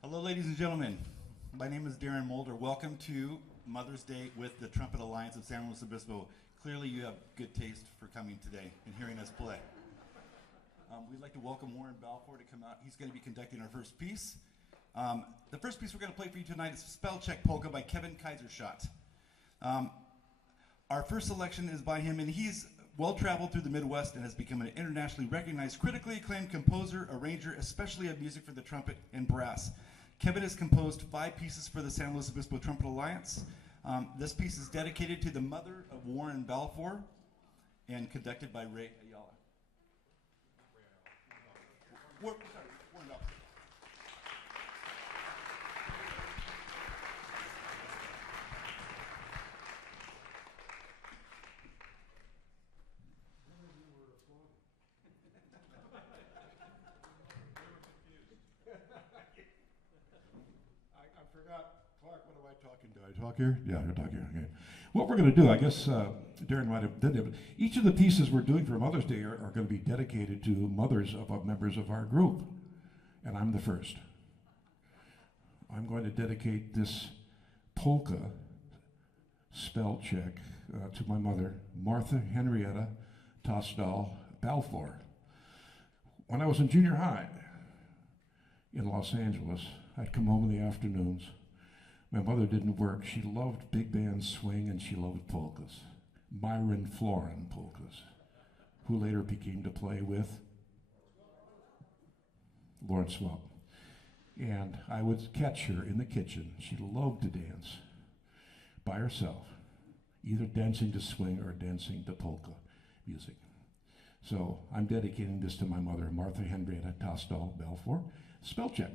Hello, ladies and gentlemen. My name is Darren Mulder. Welcome to Mother's Day with the Trumpet Alliance of San Luis Obispo. Clearly, you have good taste for coming today and hearing us play. We'd like to welcome Warren Balfour to come out. He's going to be conducting our first piece. The first piece we're going to play for you tonight is Spell Check Polka by Kevin Kaiserschott. Our first selection is by him, and he's well-traveled through the Midwest and has become an internationally recognized, critically acclaimed composer, arranger, especially of music for the trumpet and brass. Kevin has composed 5 pieces for the San Luis Obispo Trumpet Alliance. This piece is dedicated to the mother of Warren Balfour and conducted by Ray Ayala. Warren Balfour. I forgot, Clark, what am I talking to? I talk here? Yeah, I talk here. Okay. What we're going to do, I guess Darren might have done it, but each of the pieces we're doing for Mother's Day are going to be dedicated to mothers of members of our group, and I'm the first. I'm going to dedicate this polka spell check to my mother, Martha Henrietta Tosdahl Balfour. When I was in junior high in Los Angeles, I'd come home in the afternoons. My mother didn't work. She loved big band swing and she loved polkas. Myron Florin polkas, who later became to play with Lawrence Swab. And I would catch her in the kitchen. She loved to dance by herself, either dancing to swing or dancing to polka music. So I'm dedicating this to my mother, Martha Henrietta Tosdahl Balfour. Spell check.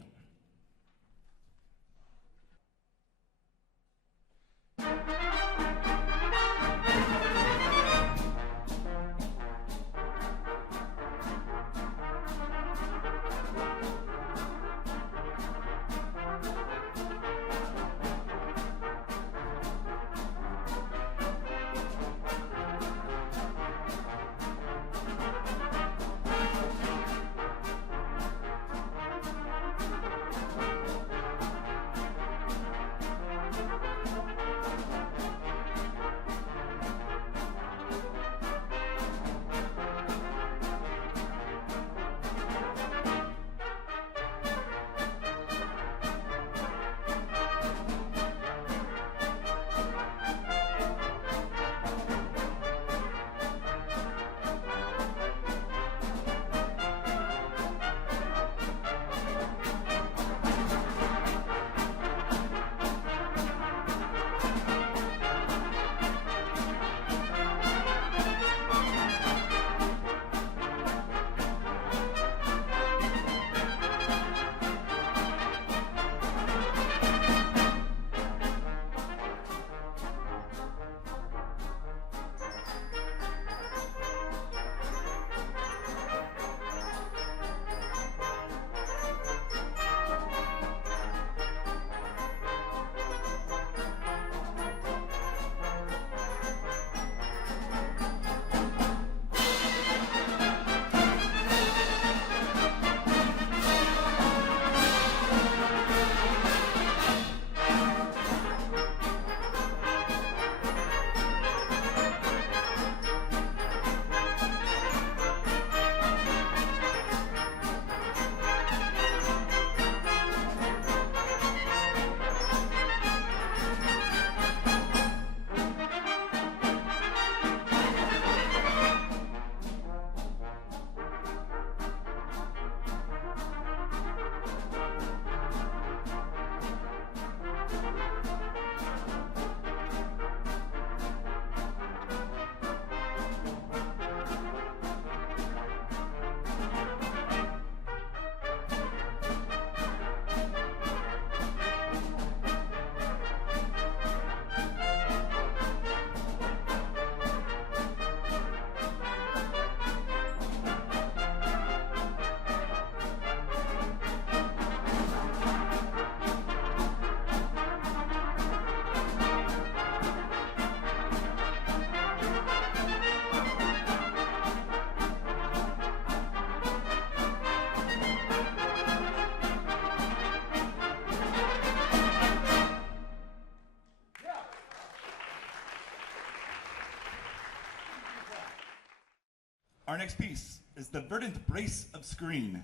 Our next piece is the Verdant Brace of Skreen.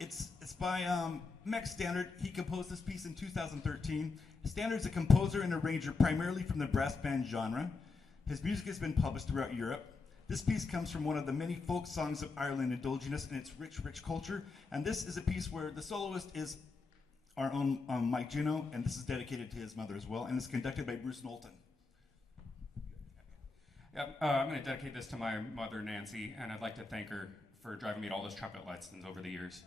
It's by Mex Standard. He composed this piece in 2013. Standard's a composer and arranger primarily from the brass band genre. His music has been published throughout Europe. This piece comes from one of the many folk songs of Ireland indulging us in its rich, rich culture. And this is a piece where the soloist is our own Mike Juno, and this is dedicated to his mother as well, and it's conducted by Bruce Knowlton. Yep, I'm going to dedicate this to my mother, Nancy, and I'd like to thank her for driving me to all those trumpet lessons over the years.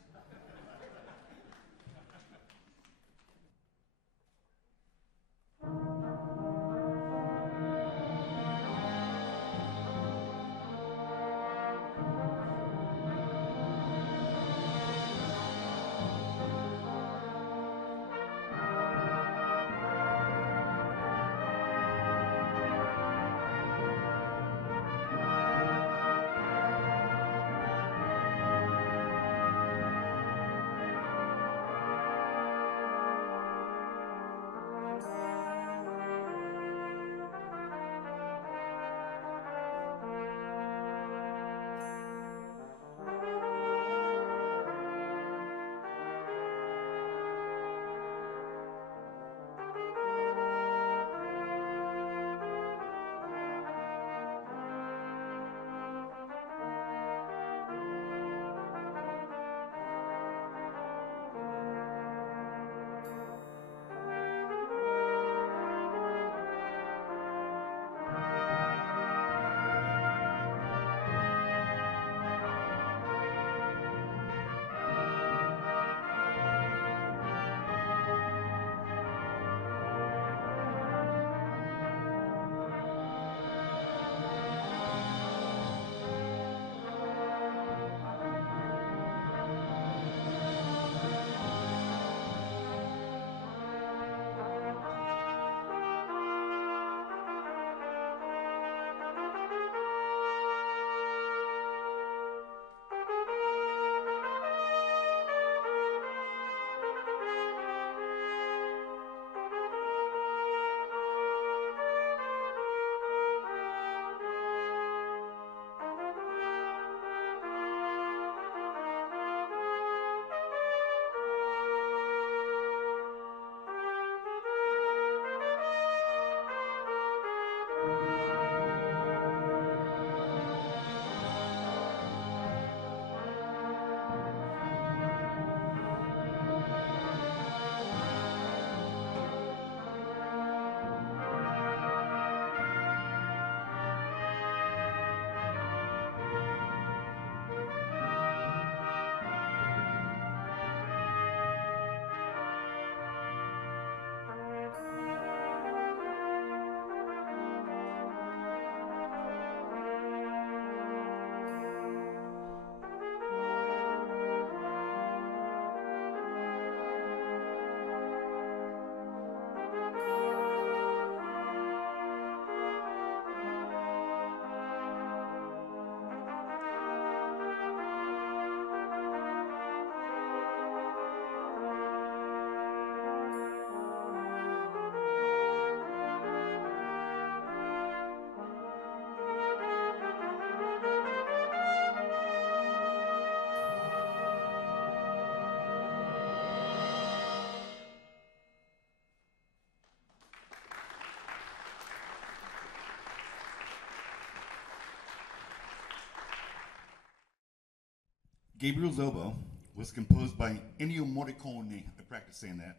Gabriel's Oboe was composed by Ennio Morricone, I practice saying that,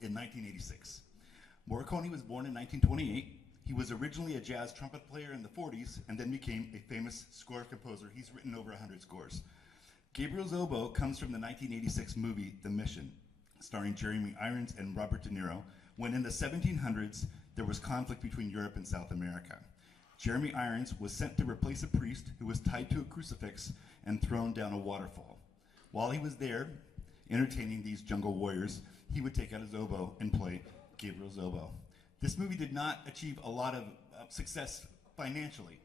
in 1986. Morricone was born in 1928. He was originally a jazz trumpet player in the 40s and then became a famous score composer. He's written over 100 scores. Gabriel's Oboe comes from the 1986 movie The Mission, starring Jeremy Irons and Robert De Niro, when in the 1700s there was conflict between Europe and South America. Jeremy Irons was sent to replace a priest who was tied to a crucifix and thrown down a waterfall. While he was there, entertaining these jungle warriors, he would take out his oboe and play Gabriel's Oboe. This movie did not achieve a lot of success financially,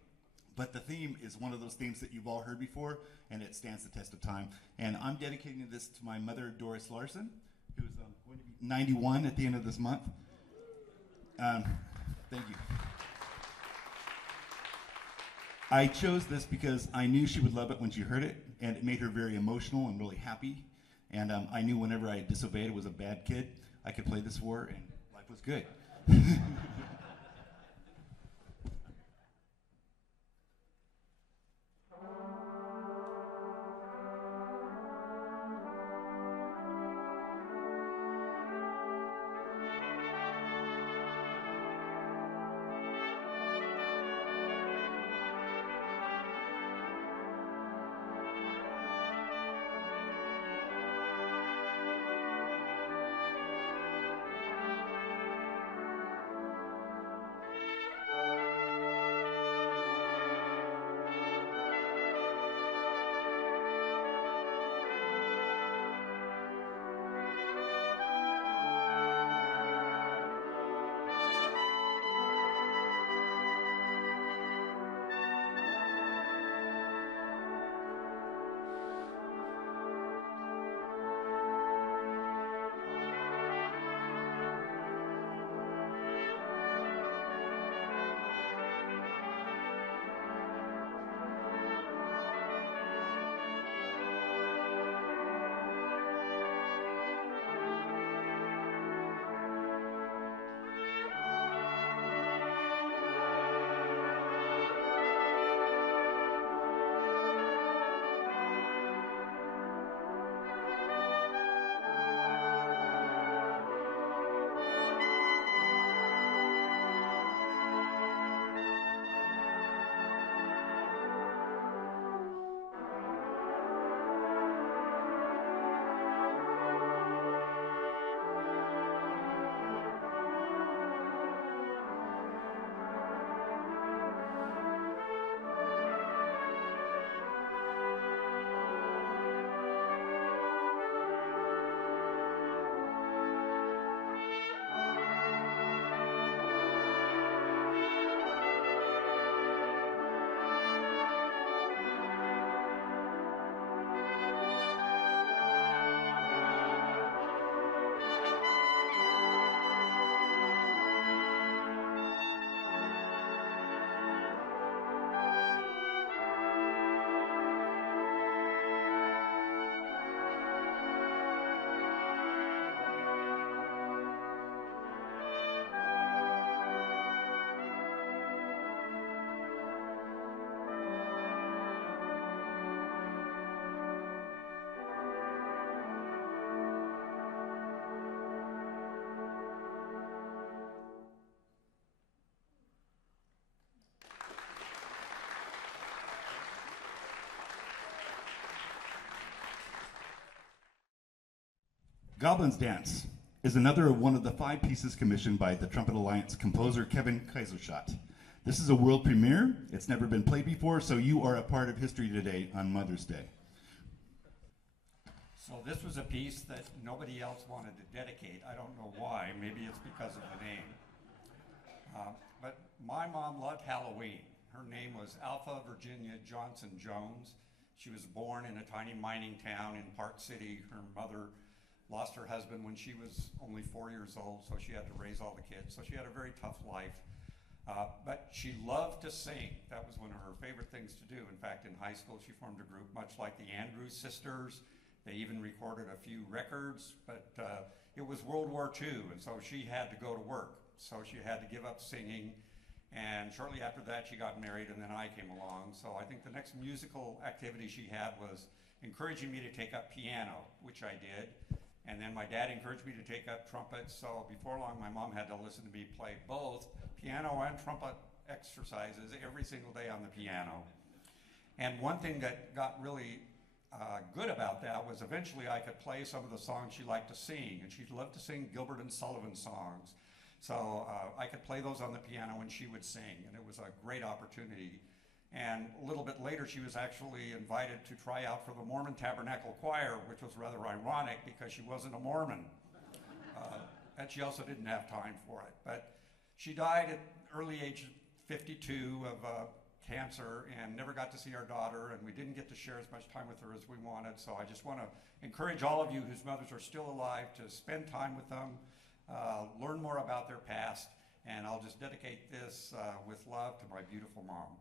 but the theme is one of those themes that you've all heard before, and it stands the test of time. And I'm dedicating this to my mother, Doris Larson, who's going to be 91 at the end of this month. Thank you. I chose this because I knew she would love it when she heard it, and it made her very emotional and really happy. And I knew whenever I disobeyed, was a bad kid, I could play this for her, and life was good. Goblin Dance is another one of the 5 pieces commissioned by the Trumpet Alliance composer Kevin Kaiserschott. This is a world premiere. It's never been played before, so you are a part of history today on Mother's Day. So this was a piece that nobody else wanted to dedicate. I don't know why. Maybe it's because of the name. But my mom loved Halloween. Her name was Alpha Virginia Johnson Jones. She was born in a tiny mining town in Park City. Her mother lost her husband when she was only 4 years old, so she had to raise all the kids. So she had a very tough life. But she loved to sing. That was one of her favorite things to do. In fact, in high school, she formed a group much like the Andrews Sisters. They even recorded a few records, but it was World War II, and so she had to go to work. So she had to give up singing, and shortly after that, she got married, and then I came along. So I think the next musical activity she had was encouraging me to take up piano, which I did. And then my dad encouraged me to take up trumpet, so before long my mom had to listen to me play both piano and trumpet exercises every single day on the piano. And one thing that got really good about that was eventually I could play some of the songs she liked to sing, and she loved to sing Gilbert and Sullivan songs. So I could play those on the piano and she would sing, and it was a great opportunity. And a little bit later, she was actually invited to try out for the Mormon Tabernacle Choir, which was rather ironic because she wasn't a Mormon. And she also didn't have time for it. But she died at early age 52 of cancer and never got to see our daughter, and we didn't get to share as much time with her as we wanted. So I just want to encourage all of you whose mothers are still alive to spend time with them, learn more about their past, and I'll just dedicate this with love to my beautiful mom.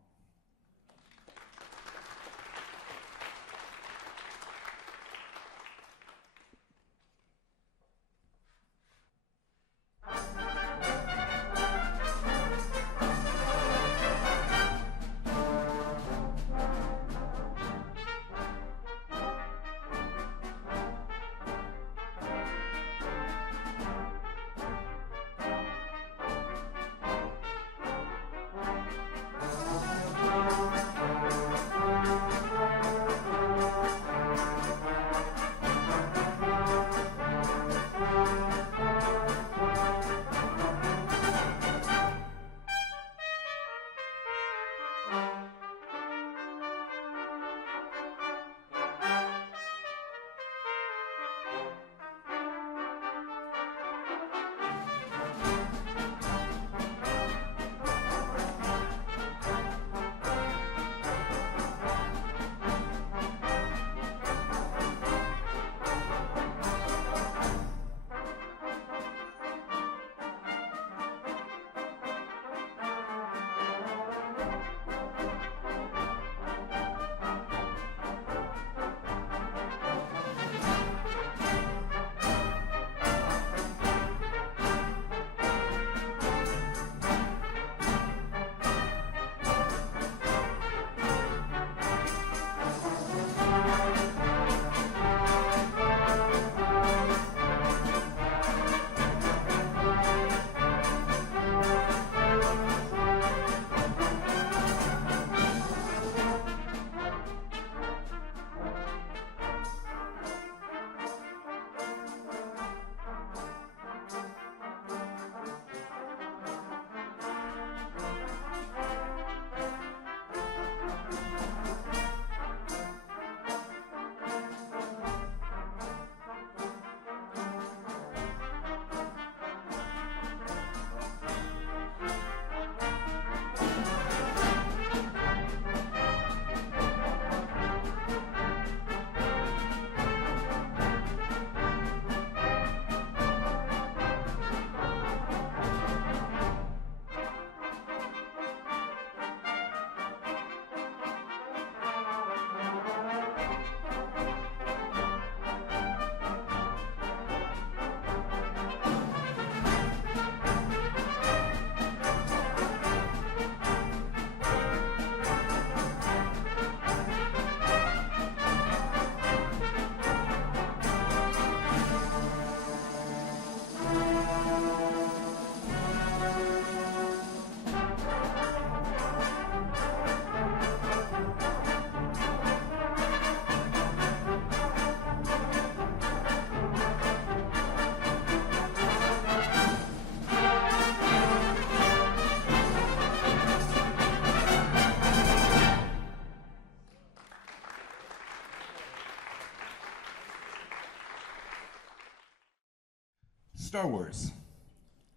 Star Wars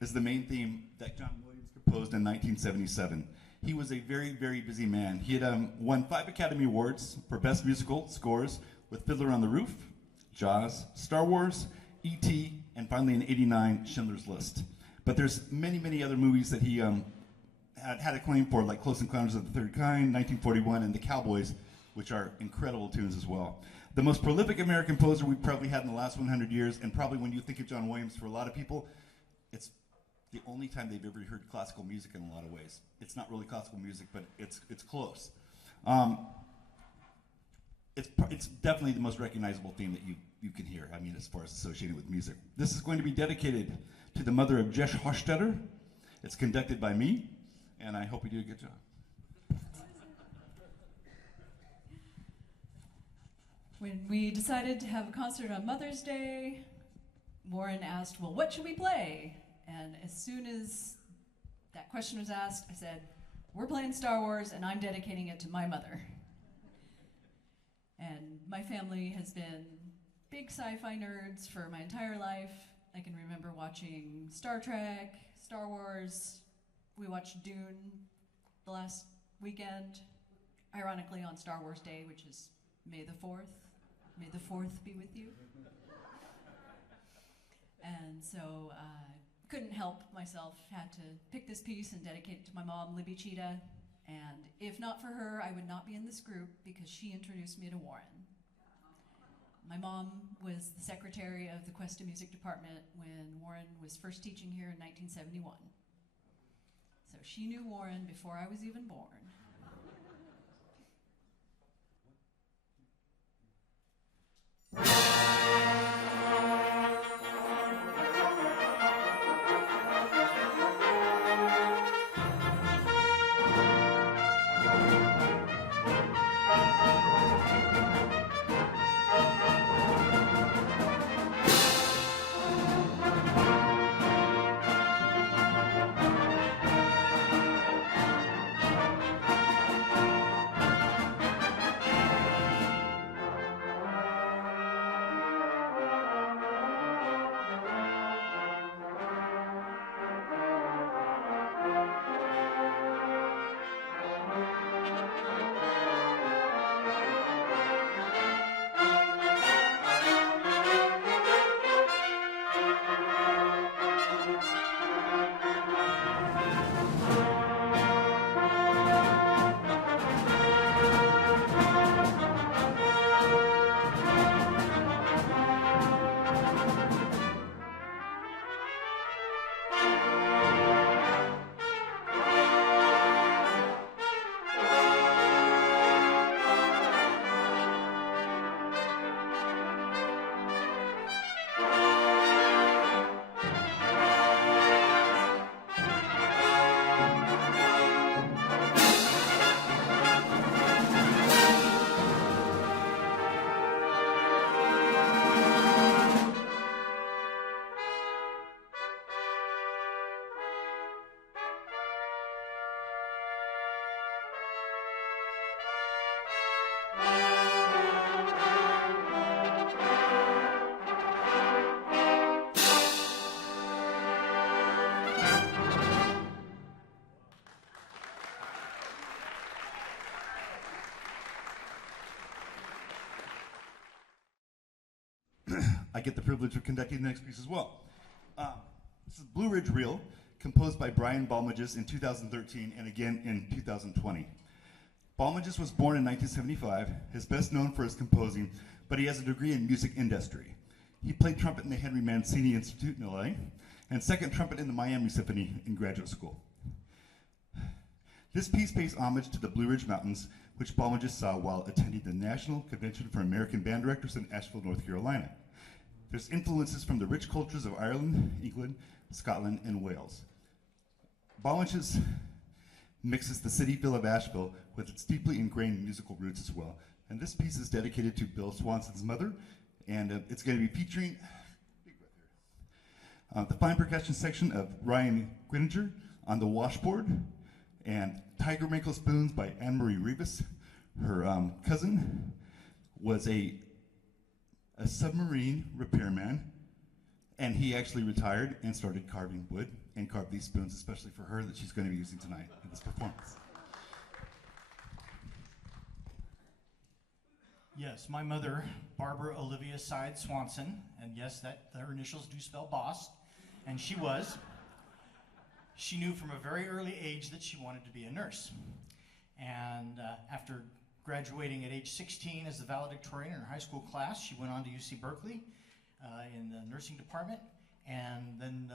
is the main theme that John Williams composed in 1977. He was a very, very busy man. He had won 5 Academy Awards for Best Musical Scores with Fiddler on the Roof, Jaws, Star Wars, E.T., and finally in '89, Schindler's List. But there's many, many other movies that he had acclaim for, like Close Encounters of the Third Kind, 1941, and The Cowboys, which are incredible tunes as well. The most prolific American composer we've probably had in the last 100 years, and probably when you think of John Williams, for a lot of people, it's the only time they've ever heard classical music in a lot of ways. It's not really classical music, but it's close. It's definitely the most recognizable theme that you can hear, I mean, as far as associated with music. This is going to be dedicated to the mother of Jesh Hochstetter. It's conducted by me, and I hope we do a good job. When we decided to have a concert on Mother's Day, Warren asked, well, what should we play? And as soon as that question was asked, I said, we're playing Star Wars, and I'm dedicating it to my mother. And my family has been big sci-fi nerds for my entire life. I can remember watching Star Trek, Star Wars. We watched Dune the last weekend, ironically on Star Wars Day, which is May the 4th. May the 4th be with you. And so couldn't help myself, had to pick this piece and dedicate it to my mom, Libby Cheetah. And if not for her, I would not be in this group because she introduced me to Warren. My mom was the secretary of the Cuesta Music Department when Warren was first teaching here in 1971. So she knew Warren before I was even born. I get the privilege of conducting the next piece as well. This is Blue Ridge Reel, composed by Brian Balmages in 2013 and again in 2020. Balmages was born in 1975, is best known for his composing, but he has a degree in music industry. He played trumpet in the Henry Mancini Institute in LA, and second trumpet in the Miami Symphony in graduate school. This piece pays homage to the Blue Ridge Mountains, which Balmages saw while attending the National Convention for American Band Directors in Asheville, North Carolina. There's influences from the rich cultures of Ireland, England, Scotland, and Wales. Balmages mixes the city feel of Asheville with its deeply ingrained musical roots as well. And this piece is dedicated to Bill Swanson's mother, and it's going to be featuring the fine percussion section of Ryan Grininger on the washboard, and Tiger Maple Spoons by Anne-Marie Rivas. Her cousin was a submarine repairman And he actually retired and started carving wood and carved these spoons, especially for her, that she's going to be using tonight in this performance. Yes, my mother, Barbara Olivia Side Swanson, and yes, her initials do spell boss, and she knew from a very early age that she wanted to be a nurse. And after graduating at age 16 as the valedictorian in her high school class, she went on to UC Berkeley in the nursing department, and then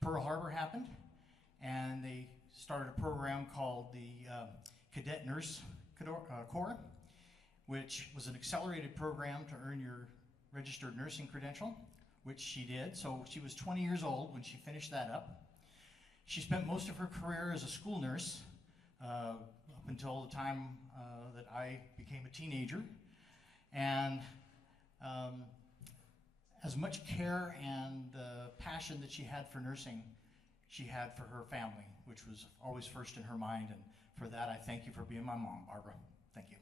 Pearl Harbor happened, and they started a program called the Cadet Nurse Corps, which was an accelerated program to earn your registered nursing credential, which she did. So she was 20 years old when she finished that up. She spent most of her career as a school nurse up until the time that I became a teenager. And as much care and passion that she had for nursing, she had for her family, which was always first in her mind. And for that, I thank you for being my mom, Barbara. Thank you.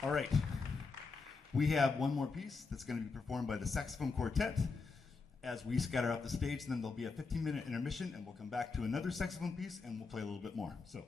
All right. We have one more piece that's going to be performed by the saxophone quartet as we scatter out the stage, and then there'll be a 15-minute intermission, and we'll come back to another saxophone piece, and we'll play a little bit more. So.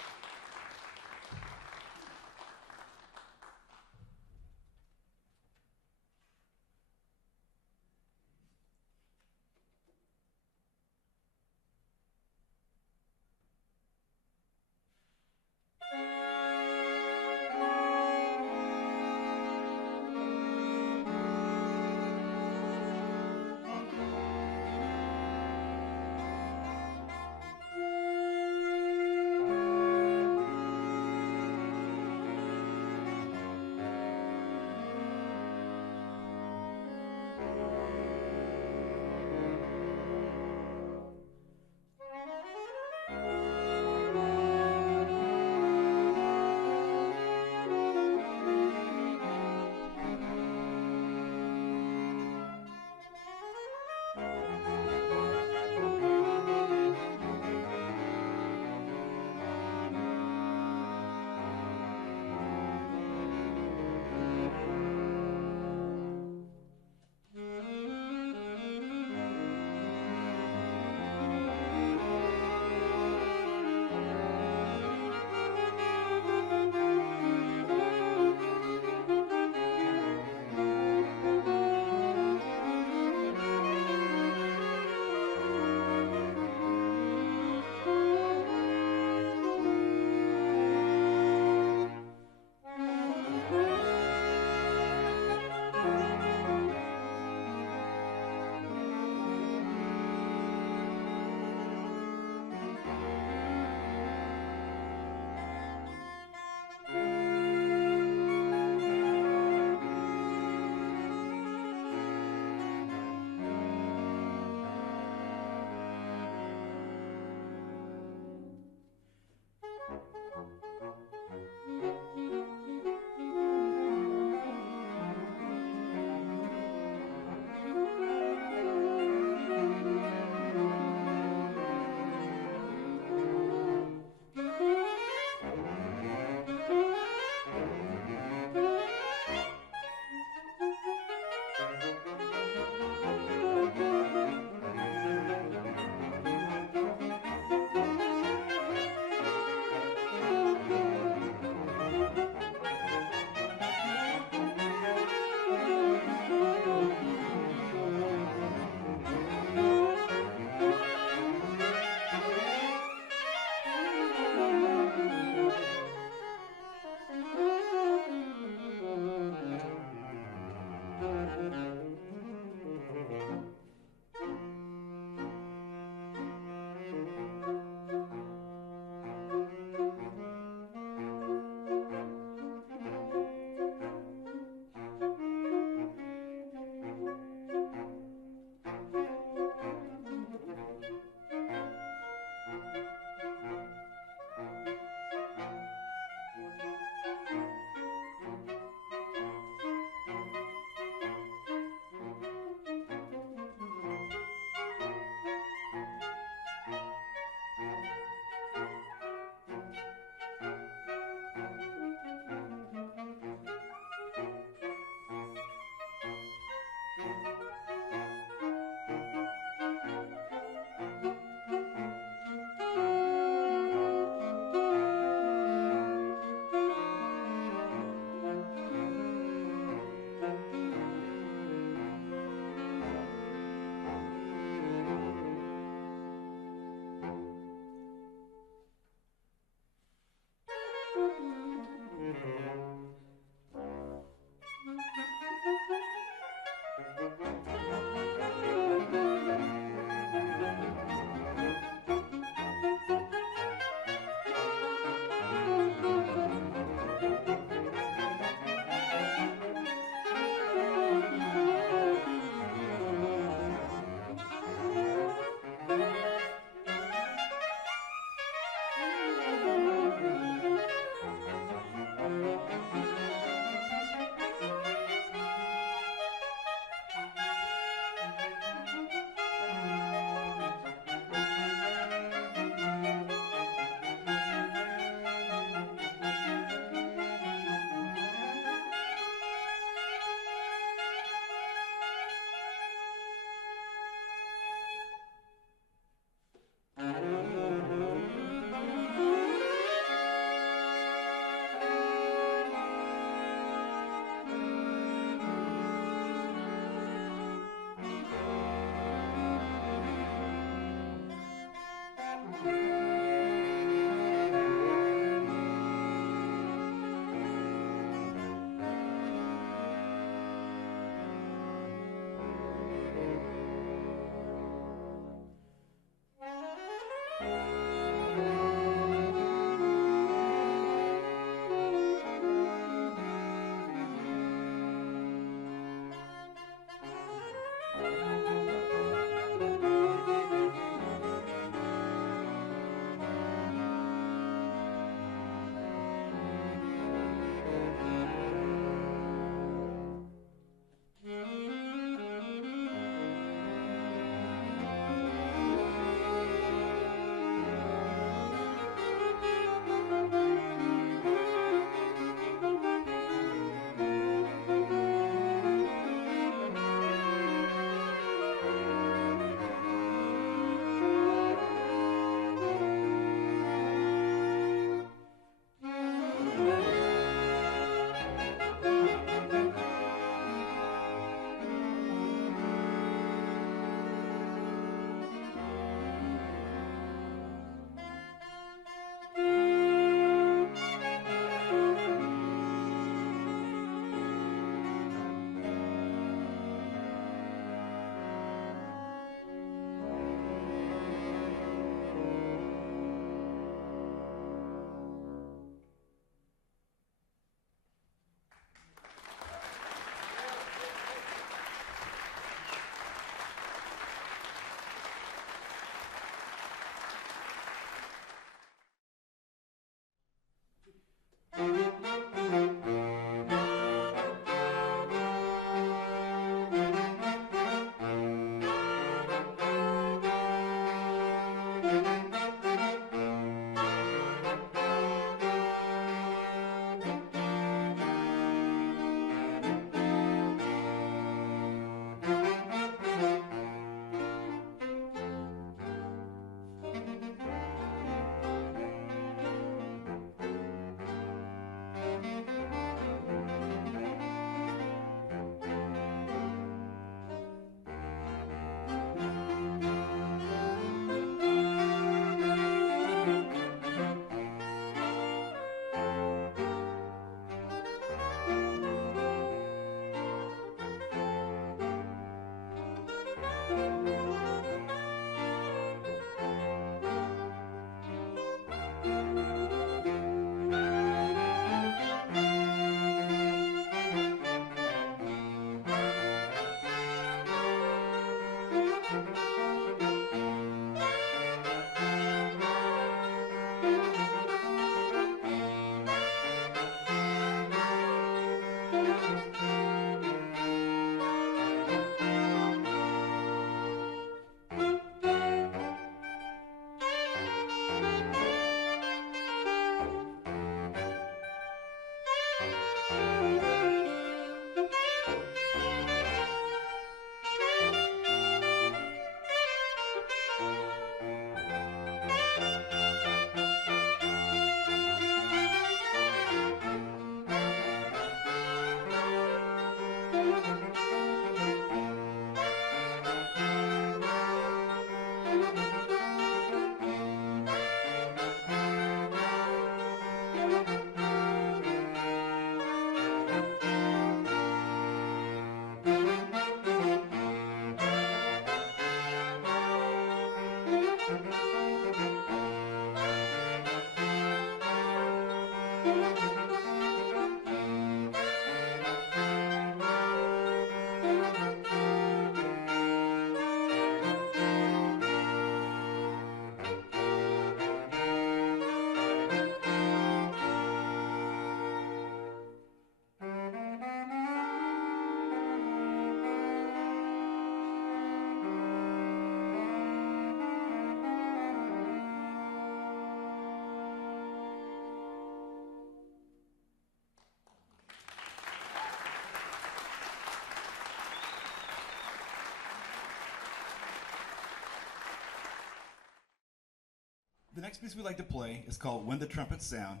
The next piece we'd like to play is called When the Trumpets Sound,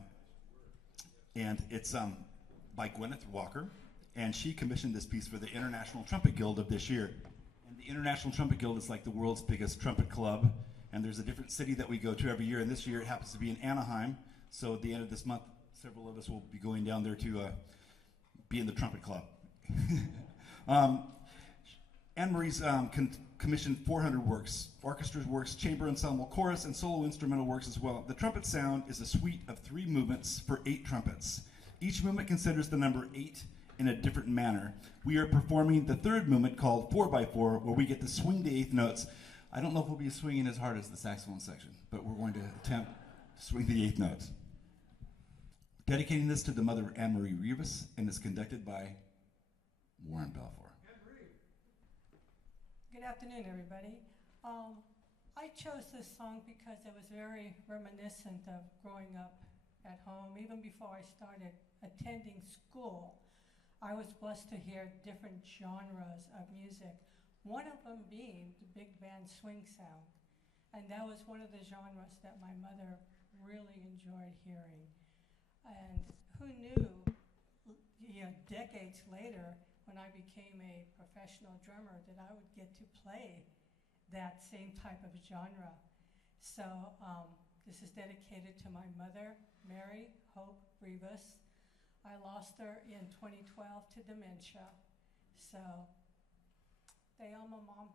and it's by Gwyneth Walker, and she commissioned this piece for the International Trumpet Guild of this year. And the International Trumpet Guild is like the world's biggest trumpet club, and there's a different city that we go to every year, and this year it happens to be in Anaheim, so at the end of this month, several of us will be going down there to be in the trumpet club. Anne-Marie's commissioned 400 works, orchestra works, chamber ensemble, chorus, and solo instrumental works as well. The trumpet sound is a suite of 3 movements for 8 trumpets. Each movement considers the number 8 in a different manner. We are performing the 3rd movement called 4x4, where we get to swing the 8th notes. I don't know if we'll be swinging as hard as the saxophone section, but we're going to attempt to swing the 8th notes. Dedicating this to the mother Anne-Marie Rivas, and is conducted by Warren Balfour. Good afternoon, everybody. I chose this song because it was very reminiscent of growing up at home. Even before I started attending school, I was blessed to hear different genres of music, one of them being the big band swing sound. And that was one of the genres that my mother really enjoyed hearing. And who knew, decades later, when I became a professional drummer, that I would get to play that same type of genre. So this is dedicated to my mother, Mary Hope Rivas. I lost her in 2012 to dementia. So they are my mom.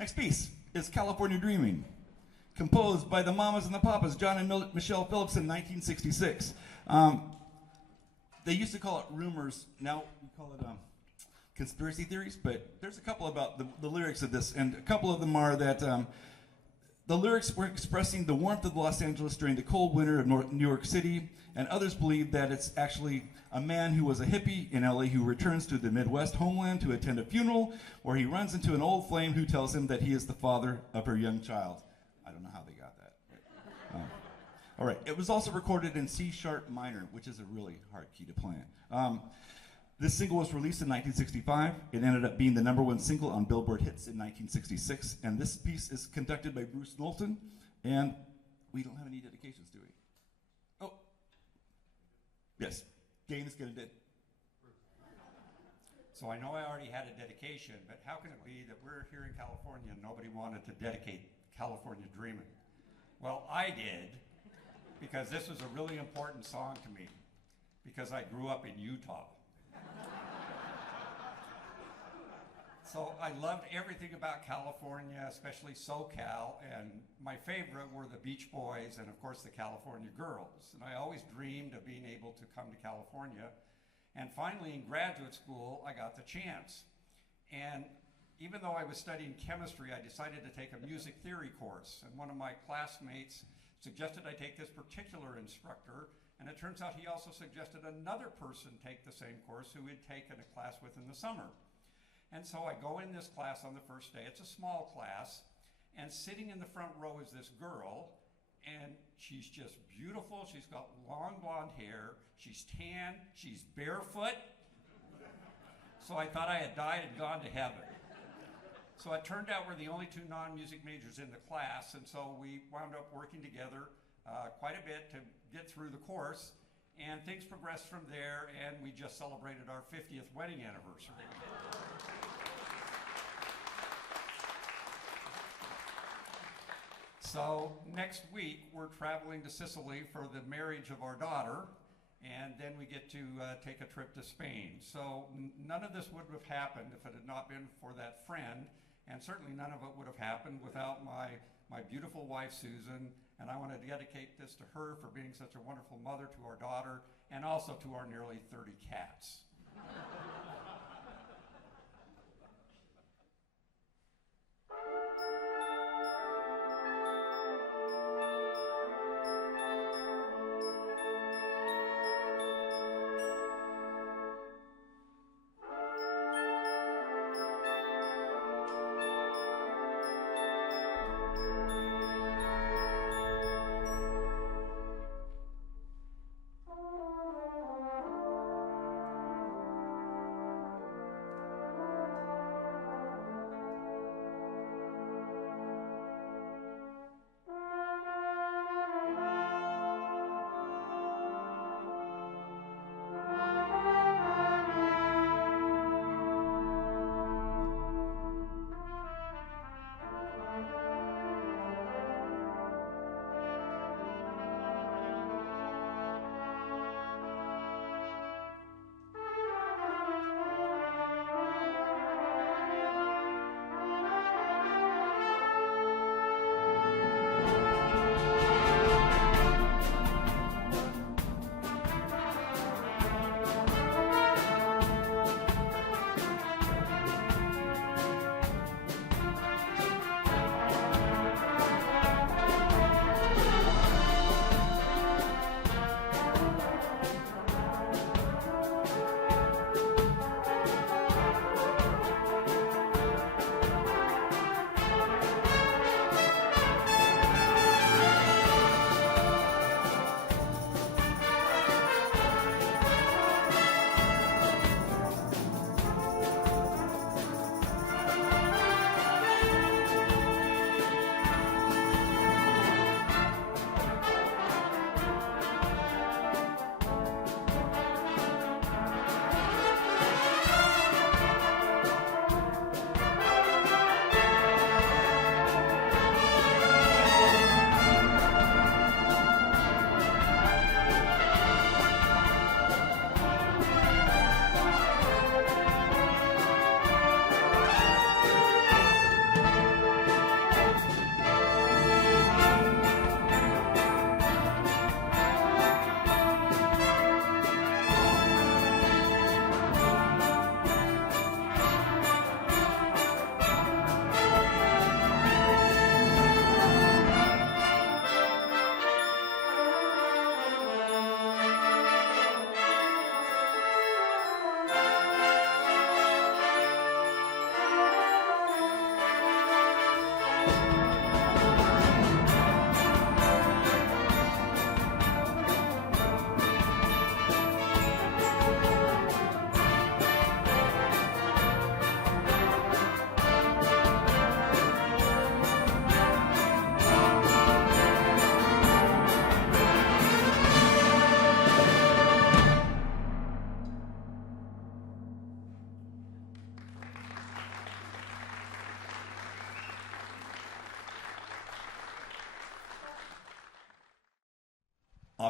Next piece is California Dreaming, composed by the Mamas and the Papas, John and Michelle Phillips in 1966. They used to call it rumors. Now we call it conspiracy theories, but there's a couple about the lyrics of this, and a couple of them are that the lyrics were expressing the warmth of Los Angeles during the cold winter of New York City, and others believe that it's actually a man who was a hippie in LA who returns to the Midwest homeland to attend a funeral, where he runs into an old flame who tells him that he is the father of her young child. I don't know how they got that. But, all right, it was also recorded in C sharp minor, which is a really hard key to play in. This single was released in 1965. It ended up being the #1 single on Billboard Hits in 1966. And this piece is conducted by Bruce Knowlton. And we don't have any dedications, do we? Oh, yes. Dane is going to do. So I know I already had a dedication, but how can it be that we're here in California and nobody wanted to dedicate California Dreamin'? Well, I did, because this was a really important song to me, because I grew up in Utah. So I loved everything about California, especially SoCal, and my favorite were the Beach Boys and, of course, the California Girls. And I always dreamed of being able to come to California. And finally, in graduate school, I got the chance. And even though I was studying chemistry, I decided to take a music theory course. And one of my classmates suggested I take this particular instructor, and it turns out he also suggested another person take the same course who had taken a class with in the summer. And so I go in this class on the first day. It's a small class, and sitting in the front row is this girl, and she's just beautiful. She's got long blonde hair. She's tan. She's barefoot. So I thought I had died and gone to heaven. So it turned out we're the only two non-music majors in the class, and so we wound up working together quite a bit to get through the course, and things progressed from there, and we just celebrated our 50th wedding anniversary. So next week, we're traveling to Sicily for the marriage of our daughter, and then we get to take a trip to Spain. So none of this would have happened if it had not been for that friend, and certainly none of it would have happened without my beautiful wife, Susan, and I want to dedicate this to her for being such a wonderful mother to our daughter, and also to our nearly 30 cats.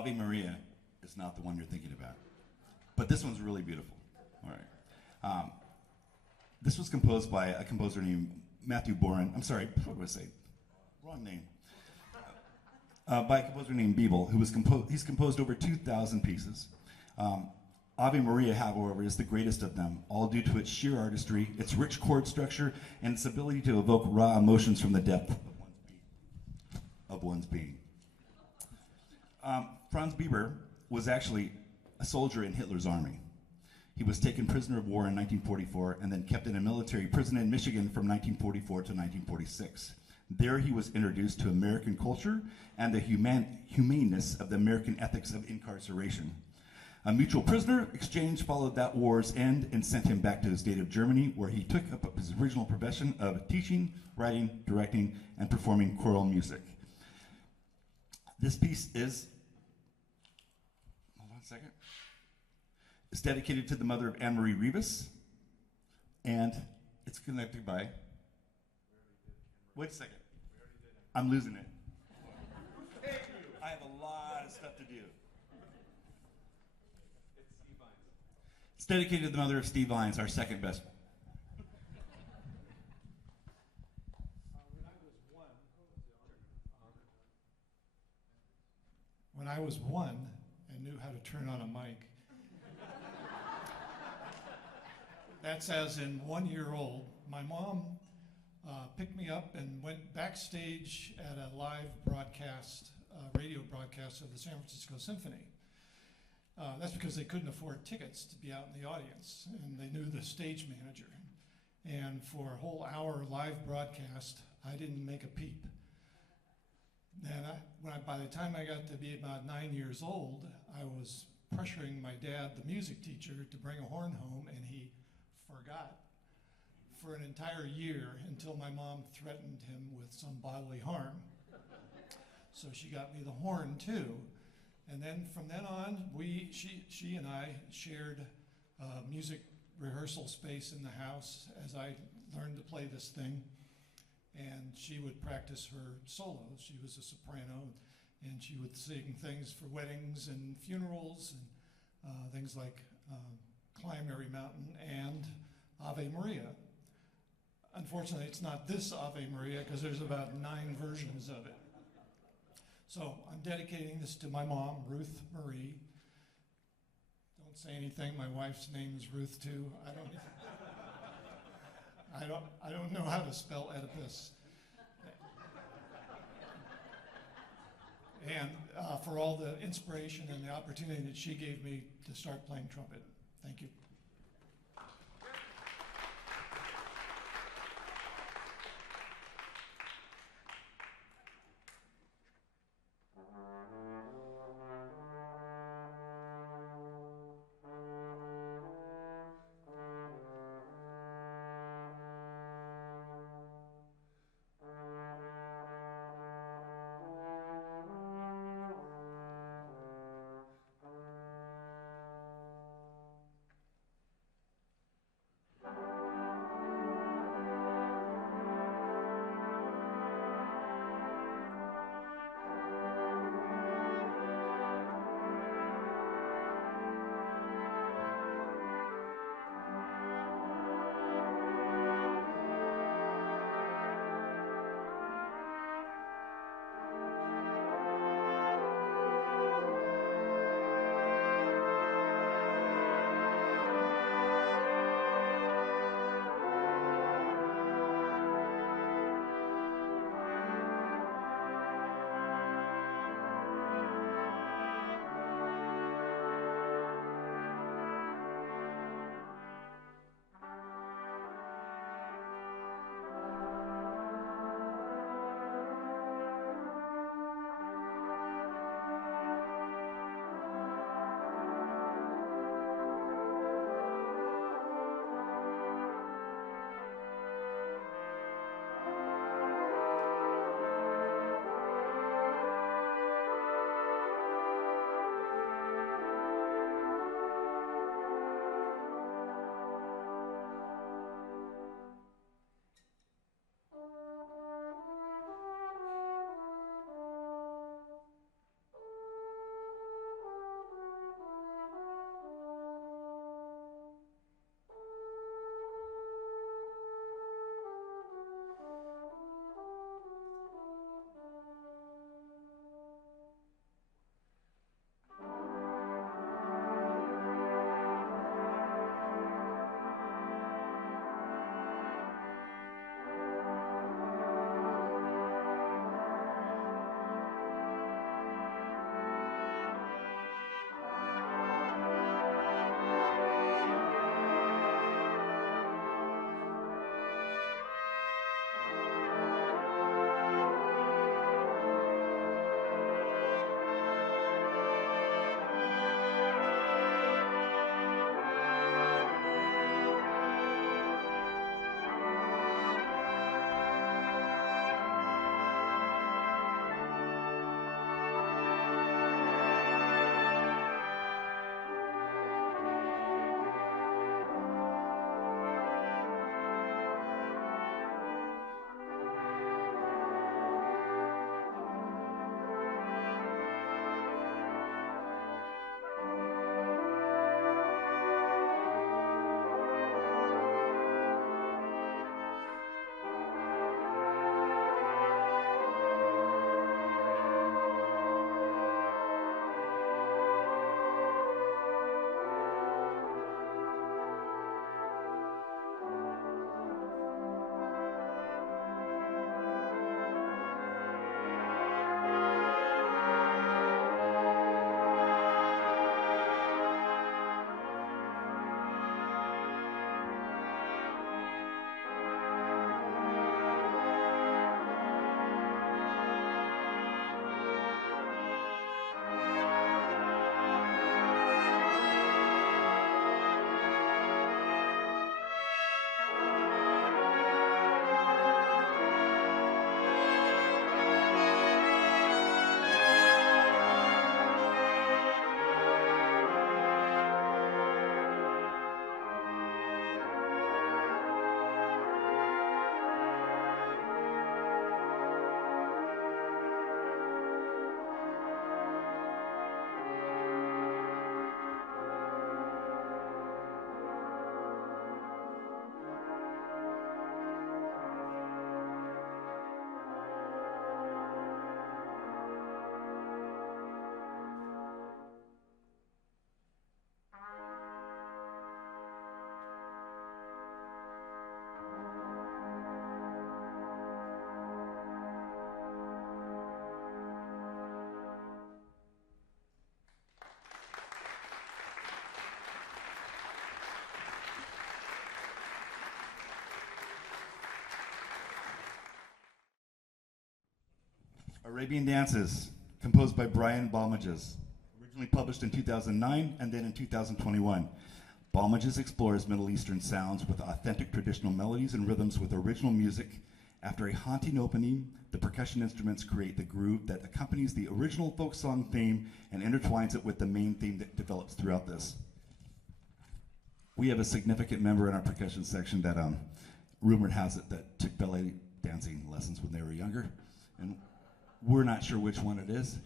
Ave Maria is not the one you're thinking about. But this one's really beautiful. All right. This was composed by a composer named Matthew Boren. I'm sorry, what did I say? Wrong name. By a composer named Biebel, he's composed over 2,000 pieces. Ave Maria, however, is the greatest of them, all due to its sheer artistry, its rich chord structure, and its ability to evoke raw emotions from the depth of one's being. Franz Bieber was actually a soldier in Hitler's army. He was taken prisoner of war in 1944 and then kept in a military prison in Michigan from 1944 to 1946. There he was introduced to American culture and the humaneness of the American ethics of incarceration. A mutual prisoner exchange followed that war's end and sent him back to his native Germany, where he took up his original profession of teaching, writing, directing, and performing choral music. This piece is, hold on a second. It's dedicated to the mother of Anne-Marie Rivas, and it's connected by, wait a second, I'm losing it. I have a lot of stuff to do. It's dedicated to the mother of Steve Vines, our second best. When I was one and knew how to turn on a mic, that's as in 1 year old, my mom picked me up and went backstage at a live broadcast, radio broadcast of the San Francisco Symphony. That's because they couldn't afford tickets to be out in the audience, and they knew the stage manager. And for a whole hour live broadcast, I didn't make a peep. And by the time I got to be about 9 years old, I was pressuring my dad, the music teacher, to bring a horn home, and he forgot for an entire year until my mom threatened him with some bodily harm. So she got me the horn too. And then from then on, she and I shared music rehearsal space in the house as I learned to play this thing. And she would practice her solos. She was a soprano, and she would sing things for weddings and funerals and things like Climb Mary Mountain and Ave Maria. Unfortunately, it's not this Ave Maria because there's about 9 versions of it. So I'm dedicating this to my mom, Ruth Marie. Don't say anything. My wife's name is Ruth too. I don't know how to spell Oedipus. And for all the inspiration and the opportunity that she gave me to start playing trumpet. Thank you. Arabian Dances, composed by Brian Balmages, originally published in 2009 and then in 2021. Balmages explores Middle Eastern sounds with authentic traditional melodies and rhythms with original music. After a haunting opening, the percussion instruments create the groove that accompanies the original folk song theme and intertwines it with the main theme that develops throughout this. We have a significant member in our percussion section that rumored has it that took ballet dancing lessons when they were younger, and we're not sure which one it is,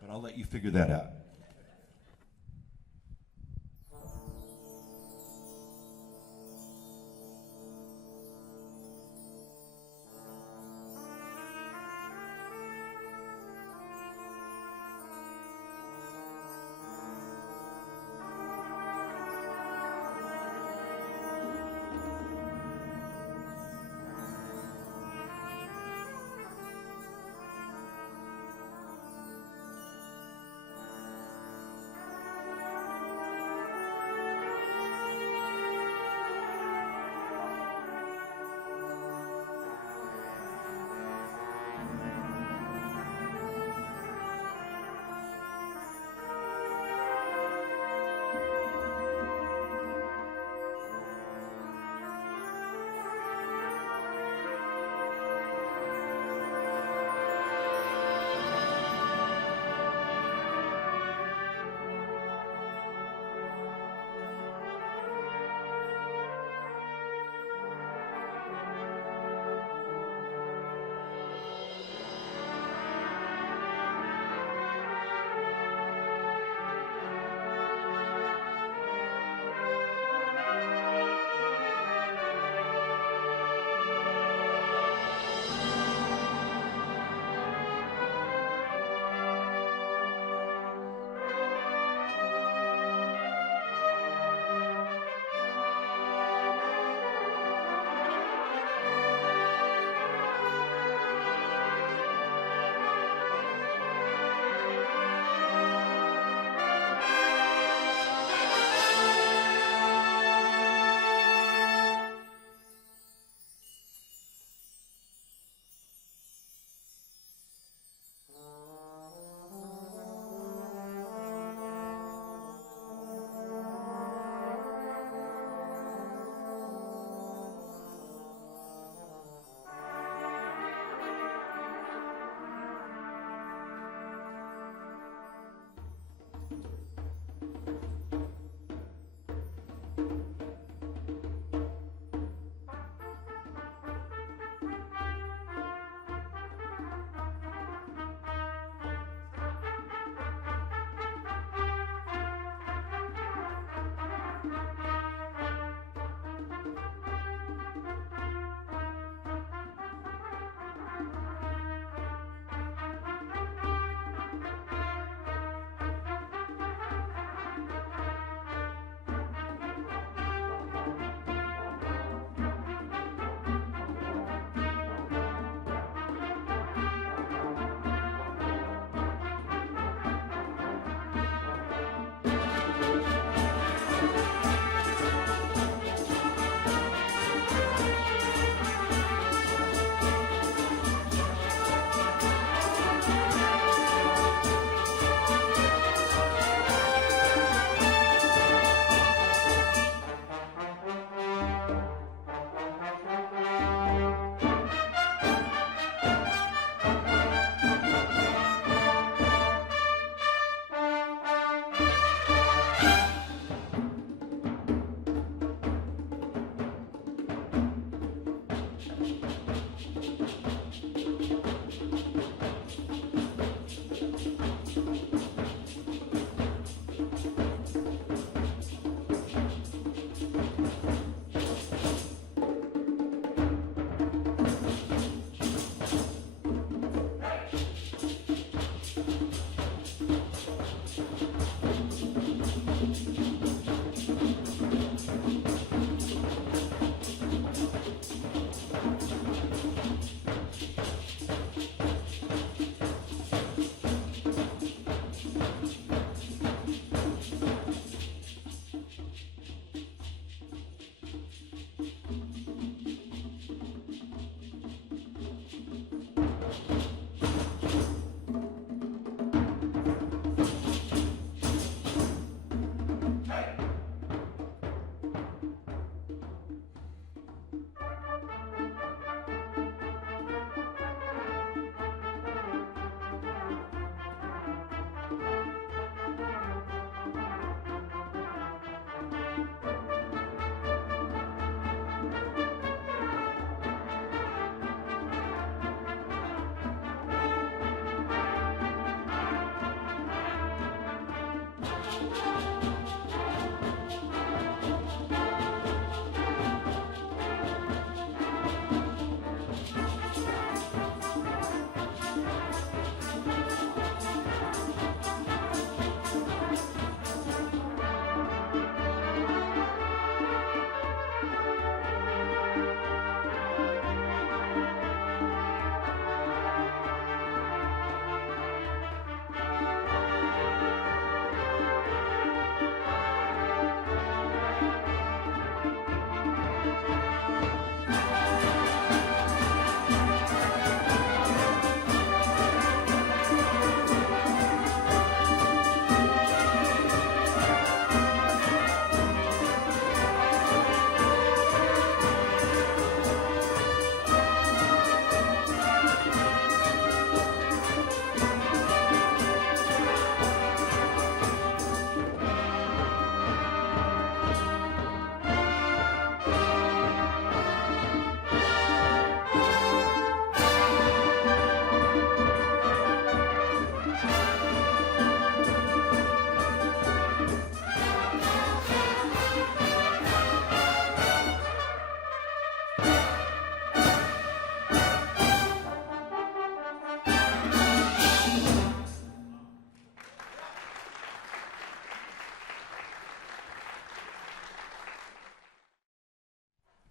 but I'll let you figure that out.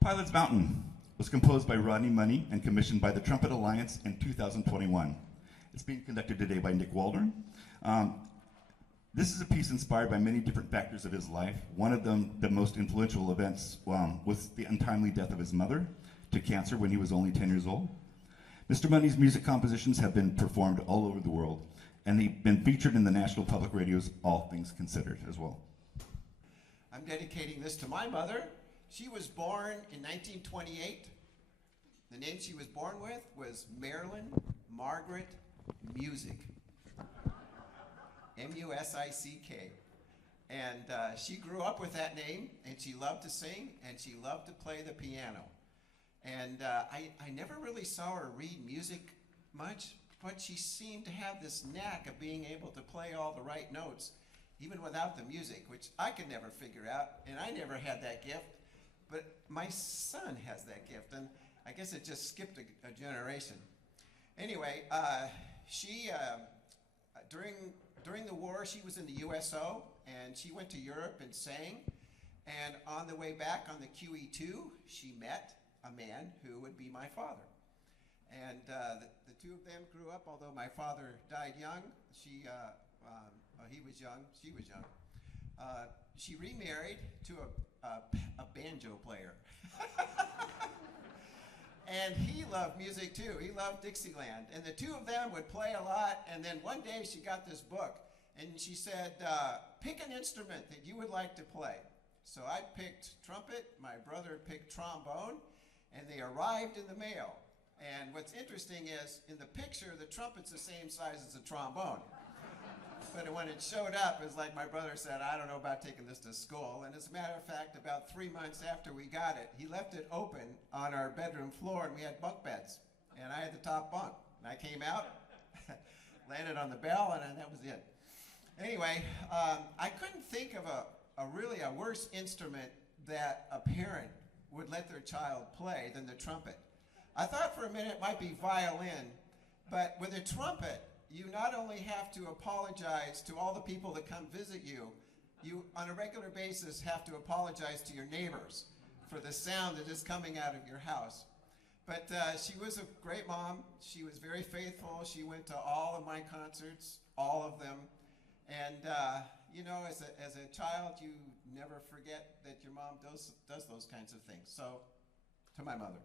Pilot's Mountain was composed by Rodney Money and commissioned by the Trumpet Alliance in 2021. It's being conducted today by Nick Waldron. This is a piece inspired by many different factors of his life. One of them, the most influential events, was the untimely death of his mother to cancer when he was only 10 years old. Mr. Money's music compositions have been performed all over the world, and they've been featured in the National Public Radio's All Things Considered as well. I'm dedicating this to my mother. She was born in 1928. The name she was born with was Marilyn Margaret Music. M-U-S-I-C-K. And she grew up with that name, and she loved to sing, and she loved to play the piano. And I never really saw her read music much, but she seemed to have this knack of being able to play all the right notes, even without the music, which I could never figure out, and I never had that gift. But my son has that gift, and I guess it just skipped a generation. Anyway, she, during the war, she was in the USO, and she went to Europe and sang. And on the way back on the QE2, she met a man who would be my father. And the two of them grew up, although my father died young. He was young, she was young. She remarried to a banjo player. And he loved music too. He loved Dixieland. And the two of them would play a lot. And then one day she got this book. And she said, pick an instrument that you would like to play. So I picked trumpet. My brother picked trombone. And they arrived in the mail. And what's interesting is, in the picture, the trumpet's the same size as a trombone. But when it showed up, it was like my brother said, I don't know about taking this to school. And as a matter of fact, about 3 months after we got it, he left it open on our bedroom floor, and we had bunk beds. And I had the top bunk. And I came out, landed on the bell, and that was it. Anyway, I couldn't think of a really worse instrument that a parent would let their child play than the trumpet. I thought for a minute it might be violin, but with a trumpet, you not only have to apologize to all the people that come visit you, you on a regular basis have to apologize to your neighbors for the sound that is coming out of your house. But she was a great mom. She was very faithful. She went to all of my concerts, all of them. And you know, as a child, you never forget that your mom does those kinds of things. So, to my mother.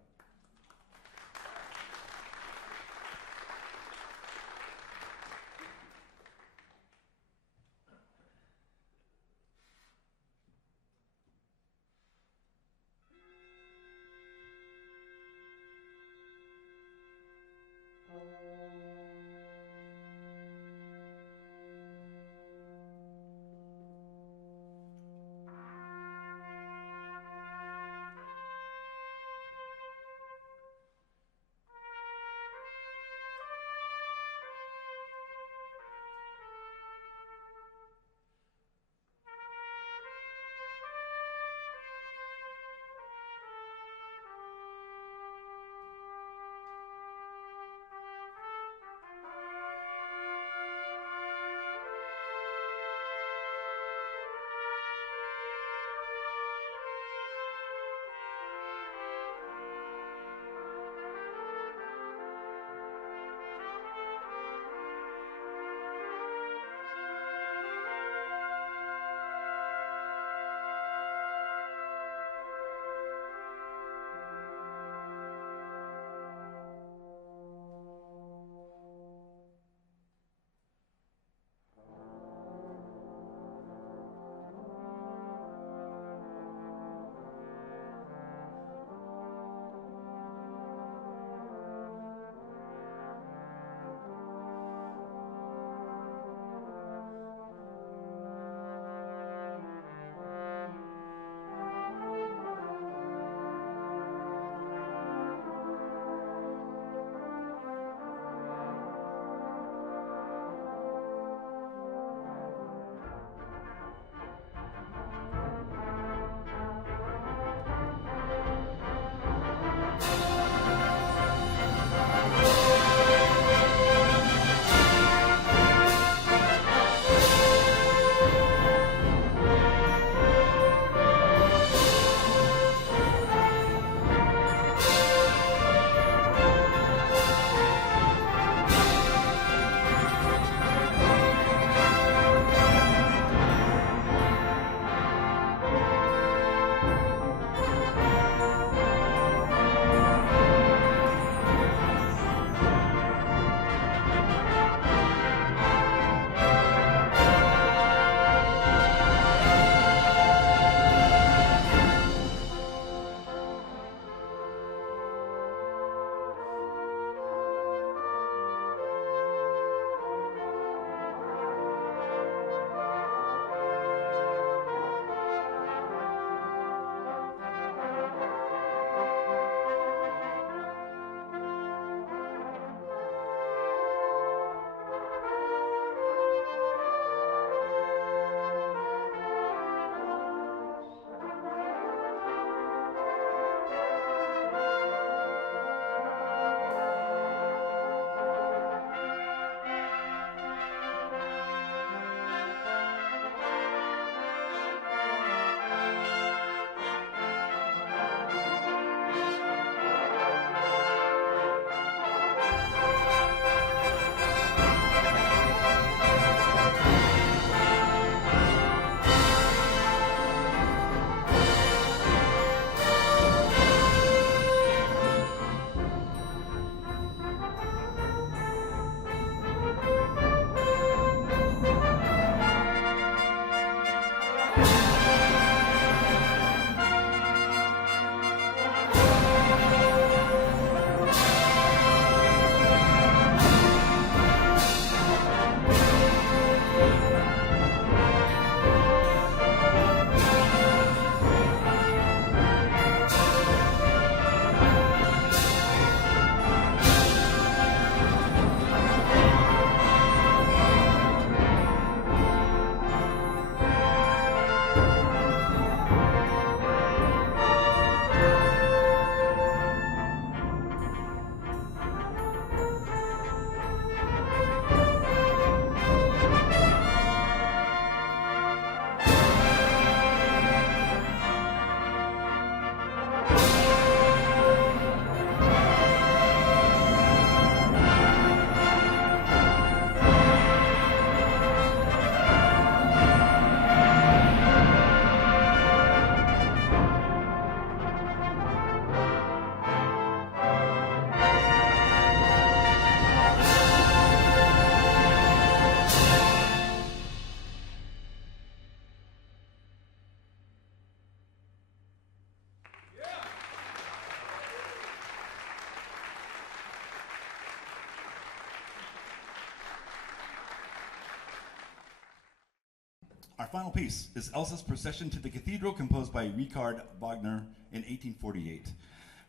final piece is Elsa's Procession to the Cathedral, composed by Richard Wagner in 1848.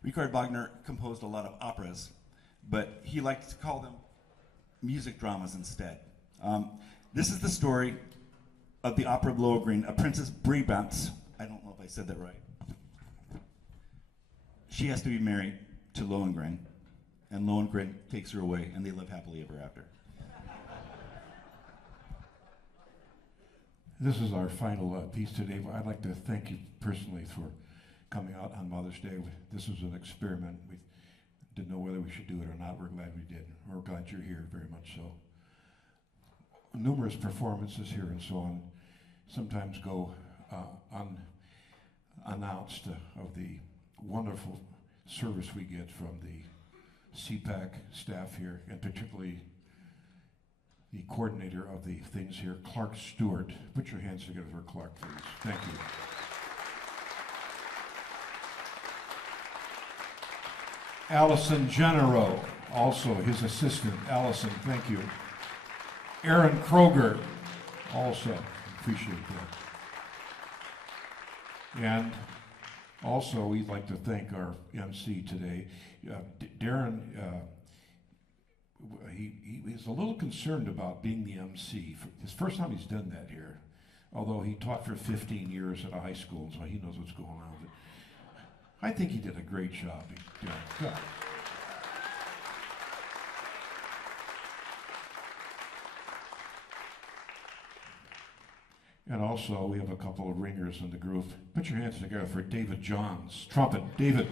Richard Wagner composed a lot of operas, but he liked to call them music dramas instead. This is the story of the opera of Lohengrin, a Princess Brabant. I don't know if I said that right. She has to be married to Lohengrin, and Lohengrin takes her away, and they live happily ever after. This is our final piece today. I'd like to thank you personally for coming out on Mother's Day. This was an experiment. We didn't know whether we should do it or not. We're glad we did. We're glad you're here, very much so. Numerous performances here and so on sometimes go unannounced of the wonderful service we get from the CPAC staff here, and particularly the coordinator of the things here, Clark Stewart. Put your hands together for Clark, please. Thank you. Allison Genero, also his assistant. Allison, thank you. Aaron Kroger, also. Appreciate that. And also, we'd like to thank our MC today. Darren, he's a little concerned about being the MC. It's the first time he's done that here, although he taught for 15 years at a high school, so he knows what's going on with it. I think he did a great job. Yeah. And also, we have a couple of ringers in the group. Put your hands together for David Johns, trumpet. David.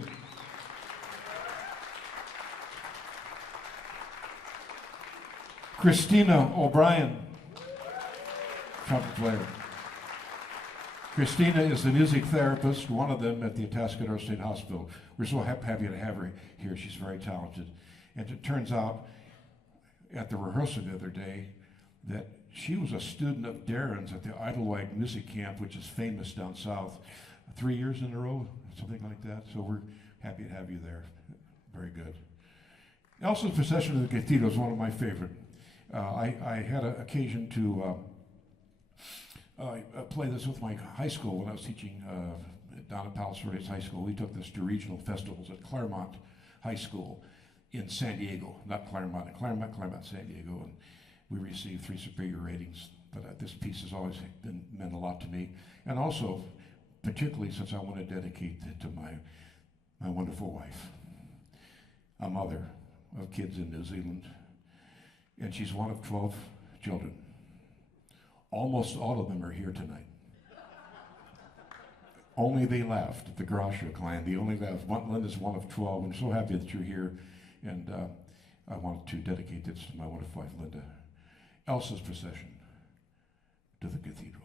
Christina O'Brien, trumpet player. Christina is the music therapist, one of them at the Atascadero State Hospital. We're so happy to have her here. She's very talented. And it turns out, at the rehearsal the other day, that she was a student of Darren's at the Idlewild Music Camp, which is famous down south, 3 years in a row, something like that. So we're happy to have you there. Very good. Elsa's Procession to the Cathedral is one of my favorite. I had an occasion to play this with my high school when I was teaching down at Palos Verdes High School. We took this to regional festivals at Claremont High School in San Diego, not Claremont, San Diego, and we received 3 superior ratings. But this piece has always meant a lot to me, and also, particularly since I want to dedicate it to my wonderful wife, a mother of kids in New Zealand, and she's one of 12 children. Almost all of them are here tonight. Only they left, the Grasha clan. They only left. Linda's one of 12. I'm so happy that you're here, and I want to dedicate this to my wonderful wife, Linda. Elsa's Procession to the Cathedral.